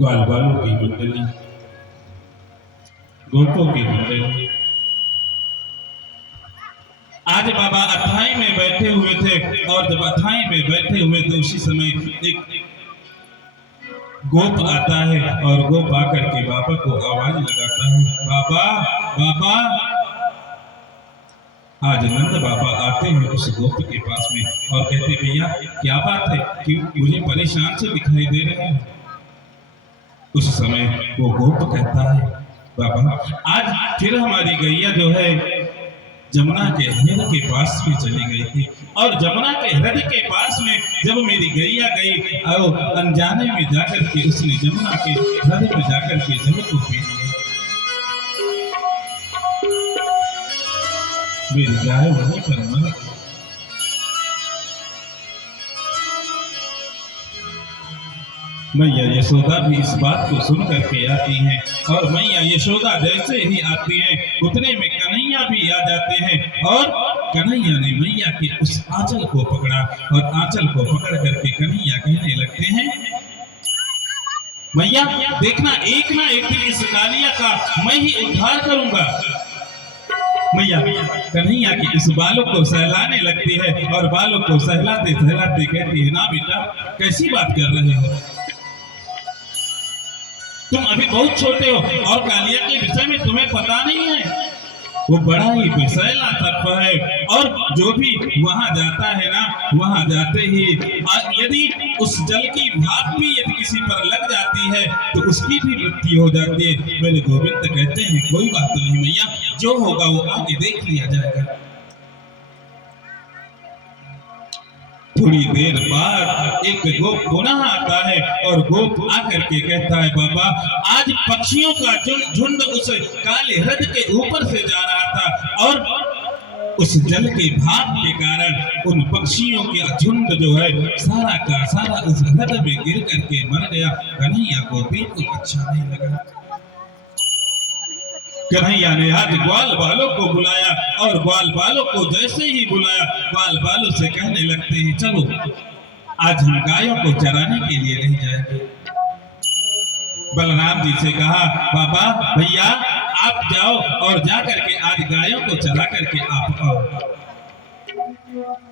ग्वाल बालों की मंडली, गोपों की मंडली। आज बाबा अथाई में बैठे हुए थे और जब अथाई में बैठे हुए थे उसी समय एक गोप आता है और गोप आकर के बाबा को आवाज लगाता है, बाबा बाबा। आज नंद बाबा आते हैं उस गोप के पास में और कहते, भैया क्या बात है, क्यों मुझे परेशान से दिखाई दे रहे हैं। उस समय वो गोप कहता है, बाबा आज फिर हमारी गैया जो है जमुना के हृदय के पास में चली गई थी और जमुना के हृदय के पास में जब मेरी गैया गई और अनजाने में जाकर के उसने जमुना के हृदय में जाकर के जल को पी लिया। मेरी गाय वहीं पर मर गई। मैया यशोदा भी इस बात को सुन करके आती हैं और मैया यशोदा जैसे ही आती हैं उतने में कन्हैया भी आ जाते हैं और कन्हैया ने मैया के उस आंचल को पकड़ा और आंचल को पकड़ करके कन्हैया कहने लगते हैं, मैया देखना एक ना एक दिन इस कालिया का मैं ही उद्धार करूंगा। मैया कन्हैया की इस बालों को सहलाने लगती है और बालों को सहलाते सहलाते कहती है, ना बेटा कैसी बात कर रहे हो, तुम अभी बहुत छोटे हो और कालिया के विषय में तुम्हें पता नहीं है। वो बड़ा ही विषैला सर्प है और जो भी वहां जाता है ना, वहां जाते ही यदि उस जल की भाप भी यदि किसी पर लग जाती है तो उसकी भी मृत्यु हो जाती है। मेरे गोविंद कहते हैं, कोई बात नहीं मैया, जो होगा वो आगे देख लिया जाएगा। थोड़ी देर बाद एक गोप पुनः आता है और गोप आकर के कहता है, बाबा आज पक्षियों का झुंड उस काले हृदय के ऊपर से जा रहा था और उस जल के भाप के कारण उन पक्षियों के झुंड जो है सारा का सारा उस हृदय में गिर करके मर गया। कन्हैया को बिल्कुल अच्छा नहीं लगा। कन्हैया ने आज ग्वाल बालों को बुलाया और ग्वाल बालों को जैसे ही बुलाया ग्वाल बालों से कहने लगते हैं, चलो आज हम गायों को चराने के लिए नहीं जाएंगे। बलराम जी से कहा, बाबा भैया आप जाओ और जा करके आज गायों को चरा करके आप आओ।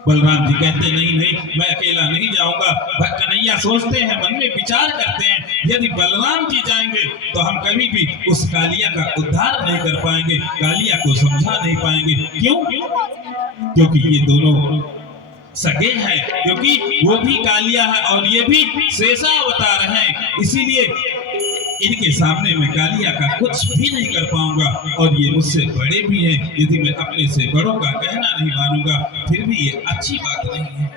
बलराम जी कहते, नहीं नहीं मैं अकेला नहीं जाऊंगा। कन्हैया सोचते हैं, मन में विचार करते हैं, यदि बलराम जी जाएंगे तो हम कभी भी उस कालिया का उद्धार नहीं कर पाएंगे, कालिया को समझा नहीं पाएंगे। क्यों? क्योंकि ये दोनों सगे हैं, क्योंकि वो भी कालिया है और ये भी शेषावतार हैं, इसीलिए इनके सामने मैं कालिया का कुछ भी नहीं कर पाऊंगा और ये मुझसे बड़े भी हैं। यदि मैं अपने से बड़ों का कहना नहीं मानूंगा फिर भी ये अच्छी बात नहीं है।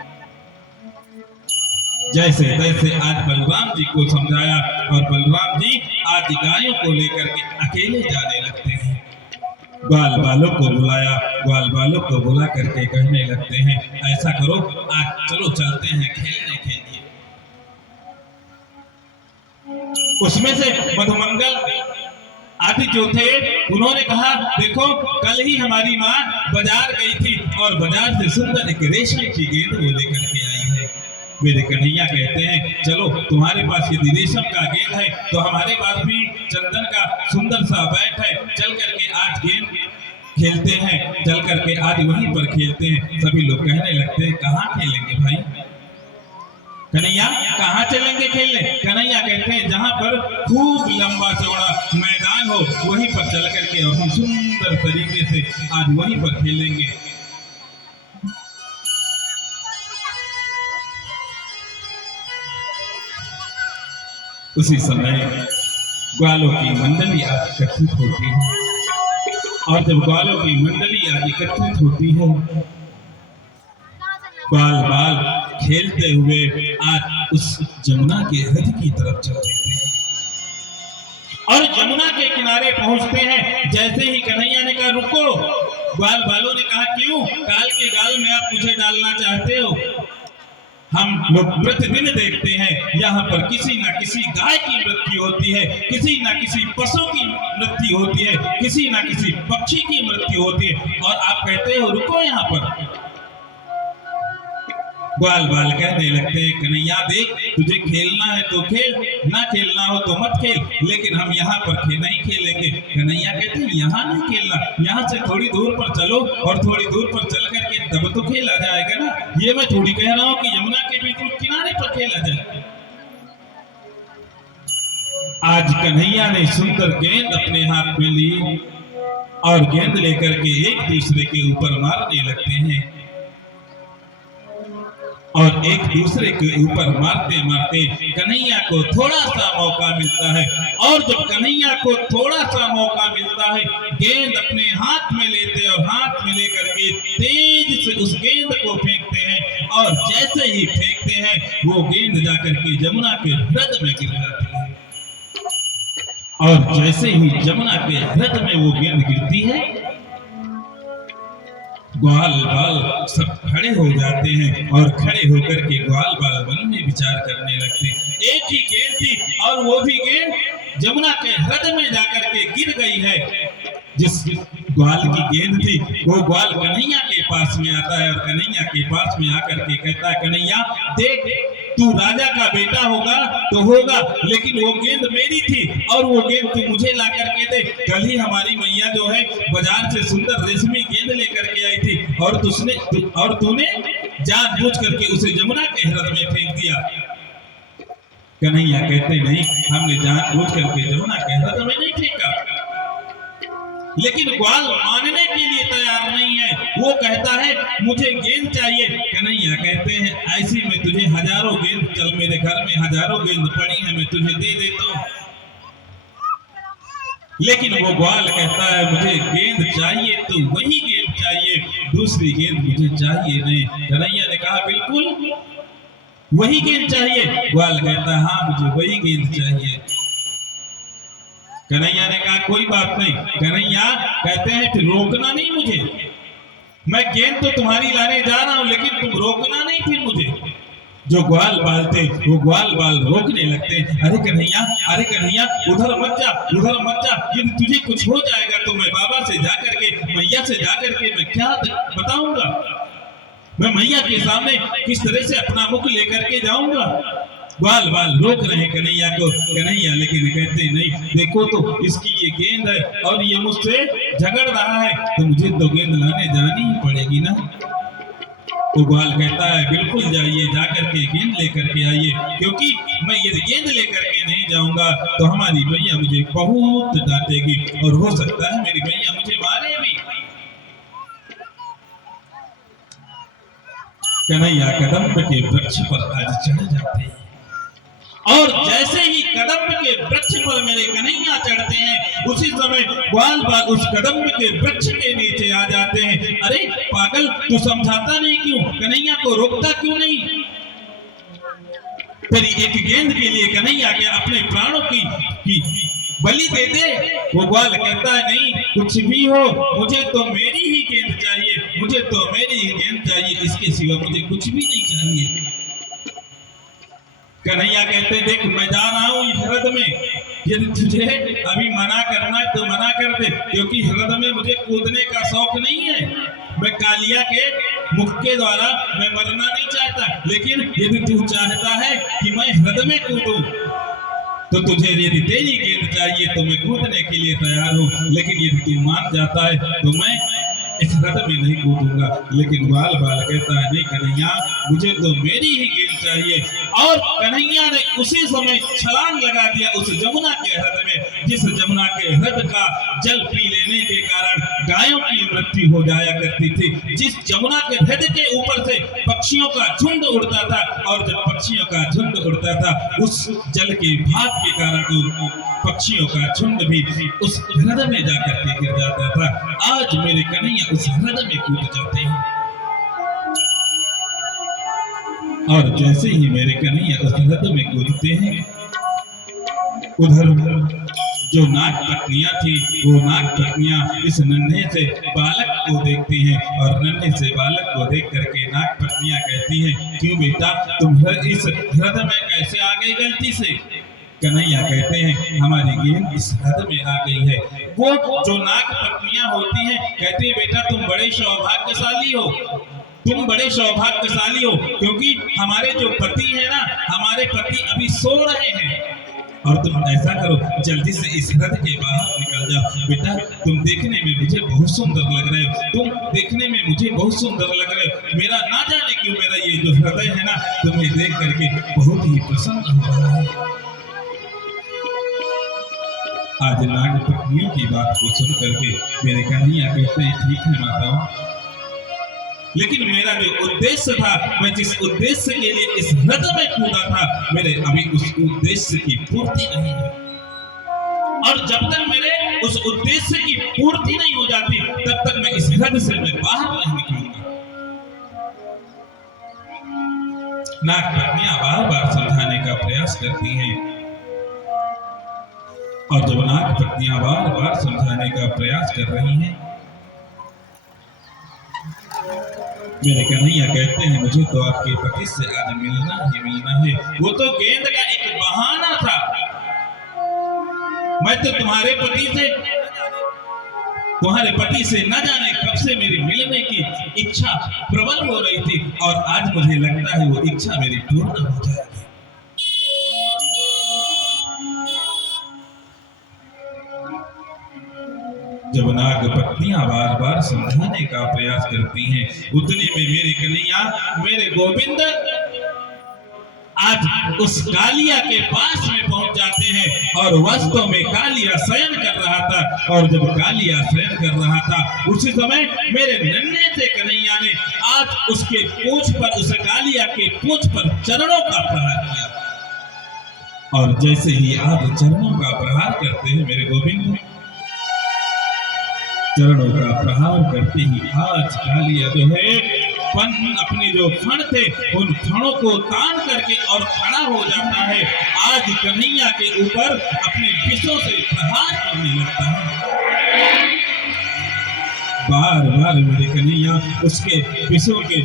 जैसे तैसे आज बलराम जी को समझाया और बलराम जी आज गायों को लेकर के अकेले जाने लगते हैं। ग्वाल बालों को बुलाया, ग्वाल बालों को बुला करके कहने लगते हैं, ऐसा करो आज चलो चलते हैं खेलने के लिए। उसमें से मधुमंगल आदि जो थे उन्होंने कहा, देखो कल ही हमारी माँ बाजार गई थी और बाजार से सुंदर एक रेशम की गेंद वो लेकर के आई है। मेरे कन्हैया कहते हैं, चलो तुम्हारे पास यदि रेशम का गेंद है तो हमारे पास भी चंदन का सुंदर सा बैट है, चल करके आज गेंद खेलते हैं, चल करके आज वहीं पर खेलते हैं। सभी लोग कहने लगते हैं, कहाँ खेलेंगे भाई? कन्हैया कहाँ चलेंगे खेलने? कन्हैया कहते हैं, जहाँ पर खूब लंबा चौड़ा मैदान हो वहीं पर चल करके और हम सुंदर तरीके से आज वहीं पर खेलेंगे। उसी समय ग्वालों की मंडली आज एकत्रित होती है और जब ग्वालों की मंडली आज एकत्रित होती है, बाल बाल खेलते हुए आज उस जमुना के हृदय की तरफ चल देते हैं और जमुना के किनारे पहुंचते हैं। जैसे ही कन्हैया ने कहा रुको, ग्वाल बालों ने कहा, क्यों? काल के गाल में आप मुझे डालना चाहते हो? हम लोग प्रतिदिन देखते हैं यहाँ पर किसी न किसी गाय की मृत्यु होती है, किसी न किसी पशु की मृत्यु होती है, किसी न किसी पक्षी की मृत्यु होती है और आप कहते हो रुको यहाँ पर। ग्वाल बाल कहने लगते हैं, कन्हैया देख, तुझे खेलना है तो खेल, ना खेलना हो तो मत खेल, लेकिन हम यहाँ पर नहीं खेलेंगे। कन्हैया कहते हैं, यहाँ नहीं खेलना, यहाँ से थोड़ी दूर पर चलो और थोड़ी दूर पर चल करके तब तो खेला जाएगा ना। ये मैं थोड़ी कह रहा हूँ कि यमुना के बिल्कुल किनारे पर खेला जाए। आज कन्हैया ने सुंदर गेंद अपने हाथ में ली और गेंद लेकर के एक दूसरे के ऊपर मारने लगते हैं और एक दूसरे के ऊपर मारते मारते कन्हैया को थोड़ा सा मौका मिलता है। और जब कन्हैया को थोड़ा सा मौका मिलता है, गेंद अपने हाथ में लेते और हाथ में लेकर के तेज से उस गेंद को फेंकते हैं और जैसे ही फेंकते हैं वो गेंद जाकर के जमुना के हृदय में गिर जाती है। और जैसे ही जमुना के हृदय में वो गेंद गिरती है, ग्वाल बाल सब खड़े हो जाते हैं और खड़े होकर के ग्वाल बाल मन में विचार करने लगते हैं। एक ही गेंद थी और वो भी गेंद जमुना के हृदय में जाकर के गिर गई है। जिस ग्वाल की गेंद थी वो ग्वाल कन्हैया के पास में आता है और कन्हैया के पास में आकर के कहता है, कन्हैया देख, तू राजा का बेटा होगा तो होगा, लेकिन वो गेंद मेरी थी और वो गेंद तू मुझे ला करके दे। कल ही हमारी मैया जो है बाजार से सुंदर रेशमी गेंद लेकर के आई थी और तूने जानबूझ करके उसे जमुना के हृदय में फेंक दिया। कन्हैया कहते नहीं, हमने जानबूझ करके जमुना के हृदय में नहीं फेंका। लेकिन ग्वाल मानने के लिए तैयार नहीं है। वो कहता है मुझे गेंद चाहिए। कन्हैया कहते हैं, ऐसी में तुझे हजारों गेंद, चल मेरे घर में हजारों गेंद पड़ी है, मैं तुझे दे देता हूँ। लेकिन वो ग्वाल कहता है मुझे गेंद चाहिए तो वही गेंद चाहिए, दूसरी गेंद मुझे चाहिए नहीं। कन्हैया ने कहा बिल्कुल वही गेंद चाहिए। ग्वाल कहता है हाँ मुझे वही गेंद चाहिए। कन्हैया ने कहा कोई बात नहीं। कन्हैया कहते हैं फिर रोकना नहीं मुझे, मैं गेंद तो तुम्हारी लाने जा रहा हूं, लेकिन तुम रोकना नहीं फिर मुझे। जो ग्वाल बाल थे वो ग्वाल बाल रोकने लगते हैं, अरे कन्हैया उधर मत जा, उधर मत जा, यदि तुझे कुछ हो जाएगा तो मैं बाबा से जाकर के, मैया से जाकर के मैं क्या बताऊंगा, मैं मैया के सामने किस तरह से अपना मुख लेकर के जाऊंगा। ग्वाल बाल रोक रहे कन्हैया को। कन्हैया लेकिन कहते नहीं, देखो तो इसकी ये गेंद है और ये मुझसे झगड़ रहा है, तो मुझे तो गेंद लाने जानी ही पड़ेगी ना। तो ग्वाल कहता है बिल्कुल जाइए, जाकर के गेंद लेकर के आइए, क्योंकि मैं यदि गेंद लेकर के नहीं जाऊंगा तो हमारी मैया मुझे बहुत डांटेगी और हो सकता है मेरी मैया मुझे मारे भी। कन्हैया कदम्ब के वृक्ष पर आज चढ़ जाते हैं और जैसे ही कदम्ब के वृक्ष पर मेरे कन्हैया चढ़ते हैं, उसी समय ग्वाल बाल उस कदम्ब के वृक्ष के नीचे आ जाते हैं। अरे पागल, तू समझाता नहीं क्यों, कन्हैया को रोकता क्यों नहीं? तेरी एक गेंद के लिए कन्हैया के अपने प्राणों की बलि दे दे। वो ग्वाल कहता है नहीं, कुछ भी हो मुझे तो मेरी ही गेंद चाहिए, मुझे तो मेरी ही गेंद चाहिए, इसके सिवा मुझे कुछ भी नहीं चाहिए। कन्हैया कहते देख, मैं जा रहा हूँ हृदय में, यदि तुझे अभी मना करना है तो मना कर दे, क्योंकि हृदय में मुझे कूदने का शौक नहीं है। मैं कालिया के मुख के द्वारा मैं मरना नहीं चाहता, लेकिन यदि तू चाहता है कि मैं हृदय में कूदूं तो तुझे यदि तेरी गेंद चाहिए तो मैं कूदने के लिए तैयार हूँ, लेकिन यदि तू मान जाता है तो मैं इस हृदय में नहीं कूदूंगा। लेकिन ग्वाल बाल कहता है नहीं कन्हैया, मुझे तो मेरी ही गेंद चाहिए। और कन्हैया ने उसी समय छलांग लगा दिया उस जमुना के हृदय में, जिस जमुना के हृदय का जल पी लेने के कारण गायों की मृत्यु हो जाया करती थी, जिस जमुना के हृदय के ऊपर से पक्षियों का झुंड उड़ता था, और जब पक्षियों का झुंड उड़ता था उस जल के भाप के कारण पक्षियों का झुंड भी उस हृदय में जाकर के गिर जाता था। आज मेरे कन्हैया उस हृदय में कूद जाते हैं और जैसे ही मेरे कन्हैया उस हृदय में कूदते हैं, उधर जो नाग पत्नियां थी वो नाग पत्नियां इस नन्हे से बालक को देखती हैं और नन्हे से बालक को देख करके नाग पत्नियां कहती हैं, क्यों बेटा तुम इस हृदय में कैसे आ गई गलती से? कन्हैया कहते हैं हमारी गेंद इस हृदय में आ गई है। वो जो नाग पत्नियां होती हैं कहती है बेटा तुम बड़े सौभाग्यशाली हो, तुम बड़े सौभाग्यशाली हो, क्योंकि हमारे जो पति है ना, हमारे पति अभी सो रहे हैं। और तुम ऐसा करो, जल्दी से इस रथ के बाहर निकल जाओ। बेटा, तुम देखने में मुझे बहुत सुंदर लग रहे हो, तुम देखने में मुझे बहुत सुंदर लग रहे हो। मेरा ना जाने क्यों मेरा ये जो हृदय है ना, तुम्हें देख करके बहुत ही प्रसन्न हो रहा है। आज नाग पत्नियों की बात को सुन करके मेरे कन्हैया कहते हैं, ठीक है माताओं, लेकिन मेरा जो उद्देश्य था, मैं जिस उद्देश्य के लिए इस रथ में कूदा था, मेरे अभी उस उद्देश्य की पूर्ति नहीं है। और जब तक मेरे उस उद्देश्य की पूर्ति नहीं हो जाती, तब तक मैं इस रथ से मैं बाहर नहीं निकलूंगा। नाग पत्नियां बार बार समझाने का प्रयास करती हैं, और जब नाग पत्नियां बार बार समझाने का प्रयास कर रही हैं, मेरे कन्हैया कहते हैं, मुझे तो आपके पति से आज मिलना ही मिलना है। वो तो गेंद का एक बहाना था। मैं तो तुम्हारे पति से न जाने कब से मेरी मिलने की इच्छा प्रबल हो रही थी, और आज मुझे लगता है वो इच्छा मेरी पूर्ण हो जाएगी। जब नाग पत्नियां बार बार समझाने का प्रयास करती हैं, उतने में मेरे कन्हैया, मेरे गोविंद आज उस कालिया के पास में पहुंच जाते हैं। और वास्तव में कालिया शयन कर रहा था, और जब कालिया शयन कर रहा था, उसी समय मेरे नन्हे से कन्हैया ने आज उसके पूंछ पर, उस कालिया के पूंछ पर चरणों का प्रहार किया। और जैसे ही आज चरणों का प्रहार करते हैं मेरे गोविंद, चरणों का प्रहार करते ही आज कालिया जो है अपने जो फण थे, उन फणों को तान करके और खड़ा हो जाता है। आज कन्हैया के ऊपर अपने विषों से प्रहार करने लगता है। बार बार मेरे कन्हैया उसके विषों के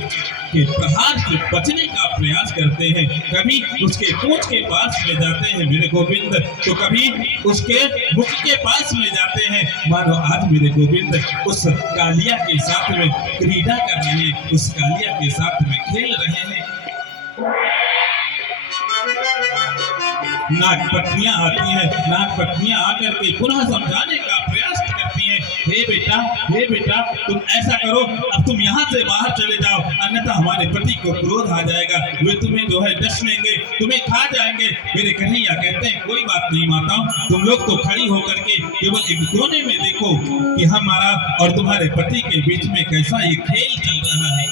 प्रहार से बचने का प्रयास करते हैं। कभी उसके पूंछ के पास में जाते हैं मेरे गोविंद, तो कभी उसके मुख के पास में जाते हैं। मानो आज मेरे गोविंद उस कालिया के साथ में क्रीड़ा कर रहे हैं, उस कालिया के साथ में खेल रहे हैं। नाग पत्नियां आती हैं, नाग पत्नियां आकर के पुनः समझाने का प्रयास करती हैं, हे बेटा, तुम ऐसा करो, अब तुम यहाँ से बाहर चले जाओ, अन्यथा हमारे पति को क्रोध आ जाएगा, वे तुम्हें जो है डस लेंगे, तुम्हें खा जाएंगे। मेरे कन्हैया कहते हैं, कोई बात नहीं माताओं, तुम लोग तो खड़ी होकर के केवल एक कोने में देखो कि हमारा और तुम्हारे पति के बीच में कैसा ये खेल चल रहा है।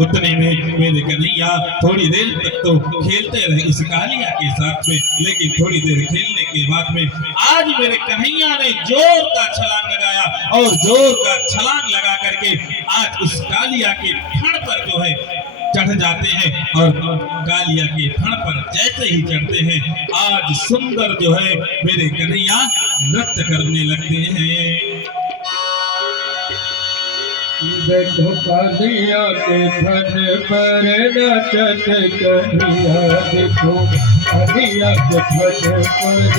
उतने में मेरे कन्हैया थोड़ी देर तक तो खेलते रहे इस कालिया के साथ में, लेकिन थोड़ी देर खेलने के बाद में आज मेरे कन्हैया ने जोर का छलांग लगाया, और जोर का छलांग लगा करके आज उस कालिया के फण पर जो है चढ़ जाते हैं। और कालिया के फण पर जैसे ही चढ़ते हैं, आज सुंदर जो है मेरे कन्हैया नृत्य करने लगते हैं। देखो कालिया के फन पर नचत कन्हैया, देखो कालिया के फन पर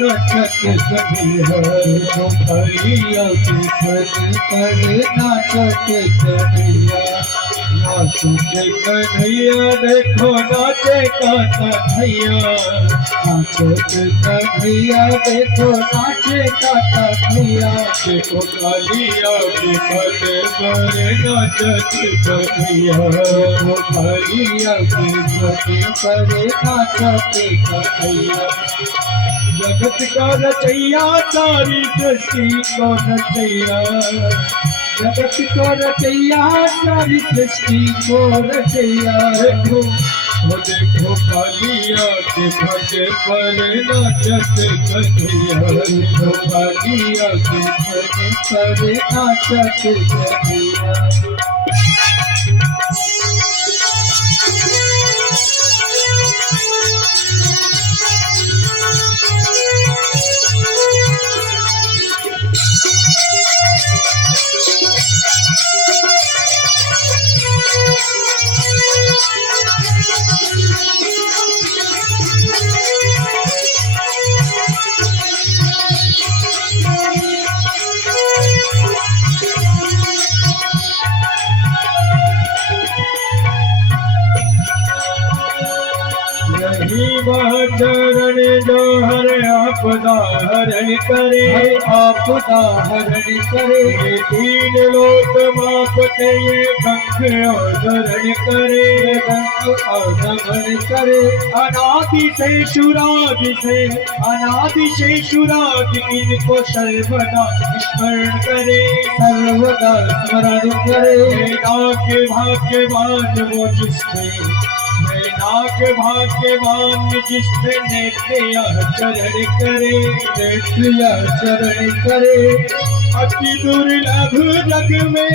नचत कन्हैया, देखो कालिया के फन पर नचत कन्हैया, नाचते कन्हैया, देखो नाचे का कन्हैया, नाचते कन्हैया, देखो नाचे का कन्हैया, देखो कालिया के फन पर नाचत कन्हैया, देखो कालिया के फन पर नाचत कन्हैया। जगत का रचैया सारी सृष्टि को रचैया, जगत को रचैया सारी सृष्टि को रचैया, देखो कालिया के फन पर नाचत कन्हैया, देखो कालिया के फन पर नाचत कन्हैया। यही वह चरण जो हर आपदा हरण करे, आपदा हरण करे। ये तीन लोक मापते ये गंग अवतरण करे, गंग अवतरण करे। अनादि से शुरादि इनको सर्वदा स्मरण करे, सर्वदा स्मरण करे। भाग्यवान वो जिसने भाग्यवान जिसने नेत्रिया चरण करे, नेत्रिया चरण करे। अति दुर्लभ जग में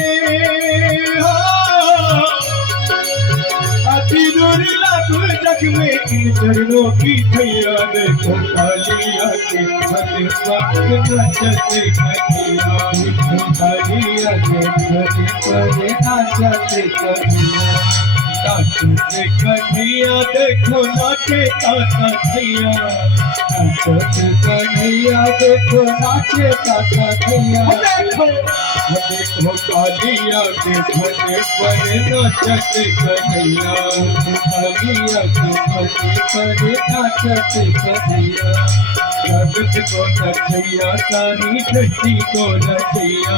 अति दुर्लभ जग में इन चरणों की थैया। देखो कालिया के भले पर नचते कन्हैया, देखो कालिया के भले पर नचते कन्हैया, नाचते कन्हैया। देखो नाचे काका भैया, नाचते कन्हैया। देखो नाचे काका भैया। देखो कालिया के भले पर नाचते कन्हैया, कालिया के भले पर नाचते कन्हैया। जगत को नचैया सारी सृष्टि को नचैया,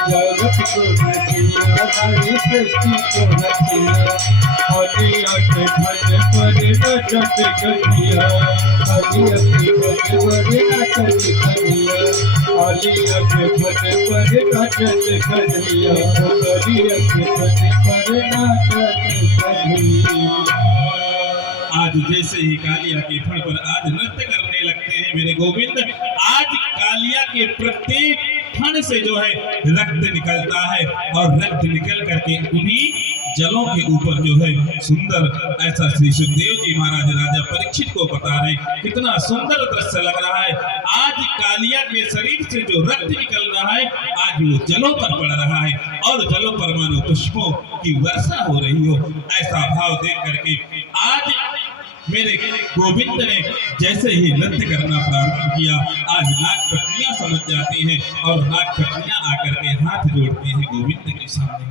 जगत को नचैया सारी सृष्टि को नचैया। कालिया के भले पर नचते कन्हैया, कालिया के भले पर नचते कन्हैया, कालिया के भले पर नचते कन्हैया, कालिया के भले पर नचते कन्हैया। आज जैसे ही कालिया के फण पर आज नृत्य करने लगते हैं मेरे गोविंद, आज कालिया के प्रत्येक फण से जो है रक्त निकलता है, और रक्त निकल करके उन्हीं जलों के ऊपर जो है सुंदर, ऐसा श्री सुखदेव जी महाराज राजा परीक्षित को बता रहे कितना सुंदर दृश्य लग रहा है। आज कालिया के शरीर से जो रक्त निकल रहा है आज वो जलों पर पड़ रहा है, और जलों पर मानो पुष्पों की वर्षा हो रही हो, ऐसा भाव देख करके आज मेरे गोविंद ने जैसे ही नृत्य करना प्रारंभ किया, आज नागपत्नियां समझ जाती हैं और नागपत्नियां आकर के हाथ जोड़ती हैं गोविंद के सामने,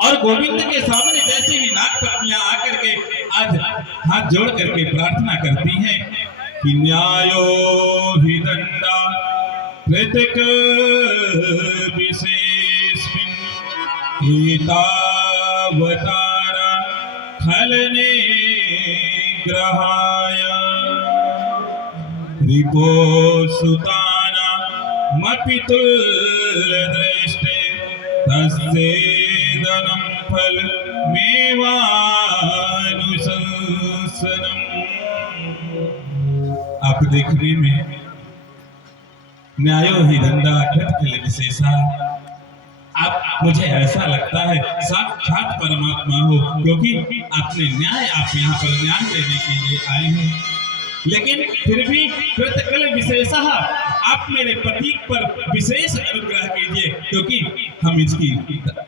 और गोविंद के सामने जैसे ही नागपत्नियां आकर के आज हाथ जोड़ करके प्रार्थना करती हैं कि न्यायो हि दंडा कृतिक विशेषमिन् एतावतारा खलने ग्रहाय रिपो सुताना मपितुल दृष्टे तस्येदनं फल मेवानुशंसनम्। आप देखने में न्यायो ही दंडा कृतिक विशेषा, आप मुझे ऐसा लगता है साक्षात परमात्मा हो, क्योंकि आपने न्याय, आप यहाँ पर न्याय देने के लिए आए हैं। लेकिन फिर भी कृतकल विशेषः, आप मेरे पति पर विशेष अनुग्रह कीजिए, क्योंकि हम इसकी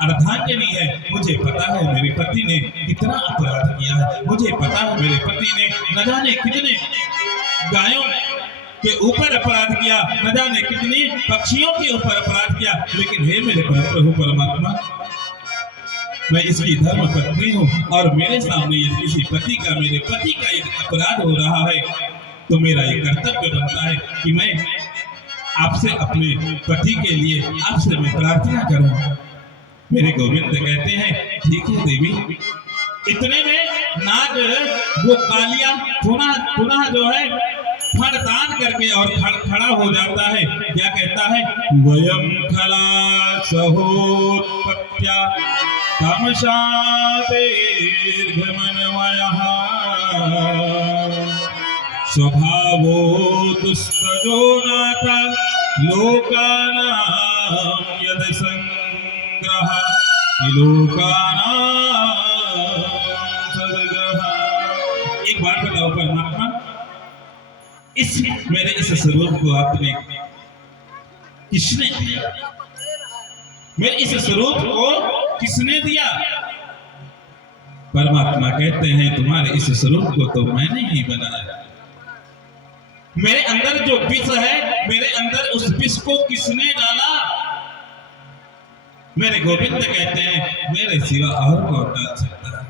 अर्धांजलि है। मुझे पता है मेरे पति ने कितना अपराध किया है, मुझे पता है मेरे पति ने न जाने कितने गायों के ऊपर अपराध किया, न जाने कितनी पक्षियों के ऊपर अपराध किया, लेकिन हे मेरे प्रभु परमात्मा, मैं इसकी धर्म पत्नी हूँ, और मेरे सामने यदि किसी पति का, मेरे पति का एक अपराध हो रहा है, तो मेरा एक कर्तव्य बनता है कि मैं आपसे, अपने पति के लिए आपसे मैं प्रार्थना करूं। मेरे गोविंद कहते हैं ठीक है देवी। इतने में नाग वो कालिया पुनः जो है फण तान करके और खड़ा हो जाता है। क्या कहता है? वयम खला सहोत्पत्त्या तमसा दीर्घमन्वयः स्वभावो दुस्तजो नाथा लोकानां यद संग्रह लोकानां सद्ग्रह। एक बात बताओ परमात्मा, इस मेरे इस स्वरूप को आपने किसने दिया? मेरे इस स्वरूप को किसने दिया? परमात्मा कहते हैं तुम्हारे इस स्वरूप को तो मैंने ही बनाया। मेरे अंदर जो विष है, मेरे अंदर उस विष को किसने डाला? मेरे गोविंद कहते हैं मेरे सिवा और कौन डाल सकता है?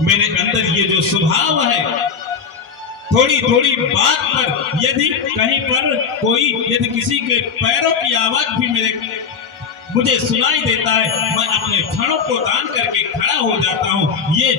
मेरे अंदर ये जो स्वभाव है, थोड़ी थोड़ी बात पर यदि कहीं पर कोई यदि किसी के पैरों की आवाज भी मुझे सुनाई देता है, मैं अपने क्षणों को दान करके खड़ा हो जाता हूँ। ये